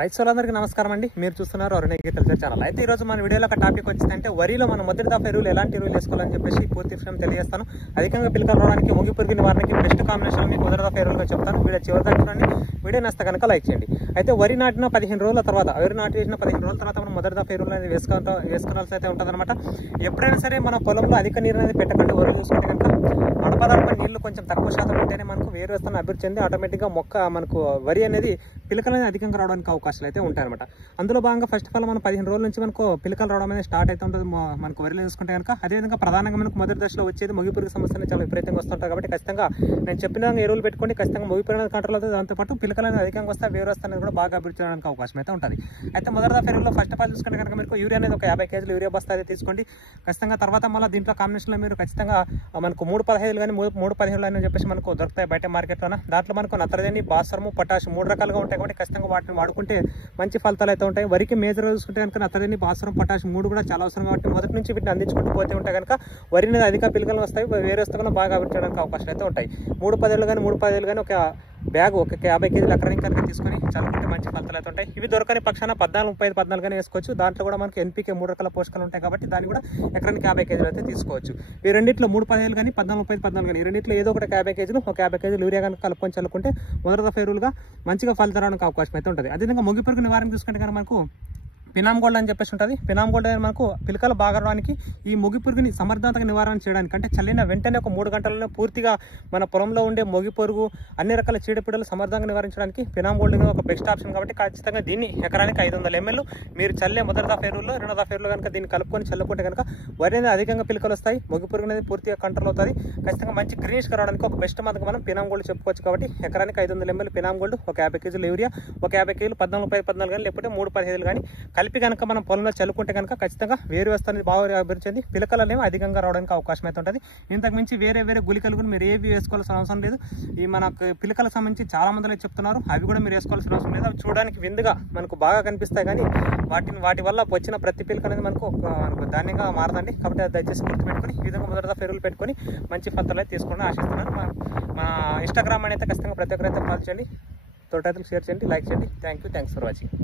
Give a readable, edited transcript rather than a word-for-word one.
రైతులందరికీ నమస్కారం అండి. మీరు చూస్తున్నారు అరుణ్ అగ్రికల్చర్ ఛానల్. అయితే ఈ రోజు మన వీడియోలో ఒక టాపిక్ వచ్చిందంటే వరిలో మనం మొదటి దఫా ఎరువులు ఎలాంటి ఎరువులు వేసుకోవాలని చెప్పేసి పూర్తి విషయం తెలియజేస్తాను. అధికంగా పిలకలు రావడానికి ముగి పురుగు నివారణకి బెస్ట్ కాంబినేషన్ మీకు మొదటి దఫా ఎరువులుగా చెప్తాను. వీడియో చివరి దాకా చూడండి. వీడియో నచ్చితే కనుక లైక్ చేయండి. అయితే వరి నాటిన 15 రోజుల తర్వాత వరి నాటి వేసిన 15 రోజుల తర్వాత మనం మొదటి దఫా ఎరువులు అనేది వేసుకోవాల్సి అయితే ఉంటుందన్నమాట. ఎప్పుడైనా సరే మన పొలంలో అధిక నీరు అనేది పెట్టకండి. వరి చూసుకుంటే కనుక అడపదడపై నీళ్లు కొంచెం తక్కువ శాతం ఉంటేనే మనకు వేరు వేస్తాను అభివృద్ధి చెంది ఆటోమేటిక్గా మొక్క మనకు వరి అనేది పిలకలు అనేది అధికంగా రావడానికి అవకాశాలు అయితే ఉంటాయన్నమాట. అందులో భాగంగా ఫస్ట్ ఆఫ్ ఆల్ మనం 15 రోజుల నుంచి మనకు పిలకలు రావడం అనేది స్టార్ట్ అయితే ఉంటుంది మనకు వరిలో చూసుకుంటే కనుక. అదేవిధంగా ప్రధానంగా మనకు మొదటి దశలో వచ్చేది ముగి పురుగు సమస్యలు చాలా విపరీతంగా వస్తుంటాయి. కాబట్టి ఖచ్చితంగా నేను చెప్పిన ఎరువులు పెట్టుకోండి. ఖచ్చితంగా ముగి పురుగు కంట్రోల్ అవుతుంది. దాంతోపాటు పిలకలు అనేది అధికంగా వస్తే వేరు వస్తే అనేది కూడా బాగా అభివృద్ధి చేయడానికి అవకాశం అయితే ఉంటుంది. అయితే మొదటి దఫా ఎరువులో ఫస్ట్ ఆఫ్ ఆల్ చూసుకుంటే కనుక మీకు యూరియా అనేది ఒక 50 కేజీలు యూరియా బస్తా అయితే తీసుకోండి. ఖచ్చితంగా తర్వాత మళ్ళీ దీంట్లో కాంబినేషన్లో మీరు ఖచ్చితంగా మనకు 3-15 కానీ 3-15 అని చెప్పేసి మనకు దొరుకుతాయి బయట మార్కెట్లోన. దాంట్లో మనకు నత్రజని, భాస్వరము, పొటాష్ 3 రకాలుగా ఉంటాయి. కాబట్టి ఖచ్చితంగా వాటిని వాడుకుంటే మంచి ఫలితాలు అయితే ఉంటాయి. వరికి మేజర్ చూసుకుంటే కనుక నత్రజని, భాస్వరం, పొటాష్ 3 కూడా చాలా అవసరం. కాబట్టి మొదటి నుంచి వీటిని అందించుకుంటూ పోతే ఉంటే కనుక వరి అనేది అధిక పిలకలు వస్తాయి. వేరే వస్తే కూడా బాగా అభివృద్ధి చేయడానికి అవకాశాలు అయితే ఉంటాయి. 3-10 కానీ ఒక బ్యాగ్ ఒక 50 కేజీలు ఎకరానికి కనుక తీసుకొని చల్లుకుంటే మంచి ఫలితాలు అయితే ఉంటాయి. ఇవి దొరకని పక్షాన 14-35-14 కానీ వేసుకోవచ్చు. దాంట్లో కూడా మనకి ఎన్పీకే 3 రకాల పోషకాలు ఉంటాయి. కాబట్టి దాన్ని కూడా ఎకరానికి 50 కేజీలు అయితే తీసుకోవచ్చు. ఈ రెండిట్లో 3-15 కానీ 14-35-14 కానీ ఈ రెండిట్లో ఏదో ఒకటి 50 కేజీలు ఒక 50 కేజీలు యూరియా కనుక కలుపుకొని చల్లుకుంటే మొదటి దఫా ఎరువులుగా మంచిగా ఫలితాలు రావడానికి అవకాశం అయితే ఉంటుంది. అదేవిధంగా ముగి పురుగు నివారణ తీసుకుంటే కనుక మనకు పినామ్ గోల్డ్ అని చెప్పేసి ఉంటుంది. పినామ్ గోల్డ్ అనేది మనకు పిలకలు బాగా రావడానికి ఈ ముగి పురుగుని సమర్థవంతంగా నివారణ చేయడానికి అంటే చల్లిన వెంటనే ఒక 3 గంటలలో పూర్తిగా మన పొలంలో ఉండే ముగి పురుగు అన్ని రకాల చీడపీడలు సమర్థంగా నివారించడానికి పినామ్ గోల్డ్ అనేది ఒక బెస్ట్ ఆప్షన్. కాబట్టి ఖచ్చితంగా దీన్ని ఎకరానికి 500 ml మీరు చల్లే మొదటి దఫా ఎరువుల్లో రెండో దఫా ఎరువులు కనుక దీన్ని కలుపుకొని చల్లుకుంటే కనుక వరి అనేది అధికంగా పిలకలు వస్తాయి. ముగి పురుగు అనేది పూర్తిగా కంట్రోల్ అవుతుంది. ఖచ్చితంగా మంచి గ్రీనిష్గా రావడానికి ఒక బెస్ట్ మందుకు మనం పినామ్ గోల్డ్ చెప్పుకోవచ్చు. కాబట్టి ఎకరానికి 500 ml పినామ్ గోల్డ్, ఒక 50 కేజీలు యూరియా, ఒక 50 కేజీలు 14-15 కానీ లేకపోతే 3-15 కానీ కలిపి కనుక మనం పొలంలో చల్లుకుంటే కనుక ఖచ్చితంగా వేరు వ్యవస్థ అనేది బాగా అభివృద్ధి చెంది పిలకలు అనేవి అధికంగా రావడానికి అవకాశం అయితే ఉంటుంది. ఇంతకు మించి వేరే గుళికలు కూడా మీరు ఏవి వేసుకోవాల్సిన అవసరం లేదు. ఈ మనకు పిలకలకు సంబంధించి చాలా మంది చెప్తున్నారు, అవి కూడా మీరు వేసుకోవాల్సిన అవసరం లేదు. అవి చూడడానికి విందుగా మనకు బాగా కనిపిస్తాయి కానీ వాటి వల్ల వచ్చిన ప్రతి పిలక అనేది మనకు ధాన్యంగా మారదండి. కాబట్టి అది దయచేసి గుర్తుపెట్టుకుని ఈ విధంగా మొదటి దఫా ఎరువులు పెట్టుకొని మంచి ఫలితాలు అయితే తీసుకోవడం ఆశిస్తున్నాను. మన ఇన్స్టాగ్రామ్ అనేది ఖచ్చితంగా ప్రతి ఒక్కరైతే ఫాలో చేయండి, తోట రైతులకు షేర్ చేయండి, లైక్ చేయండి. Thanks for watching.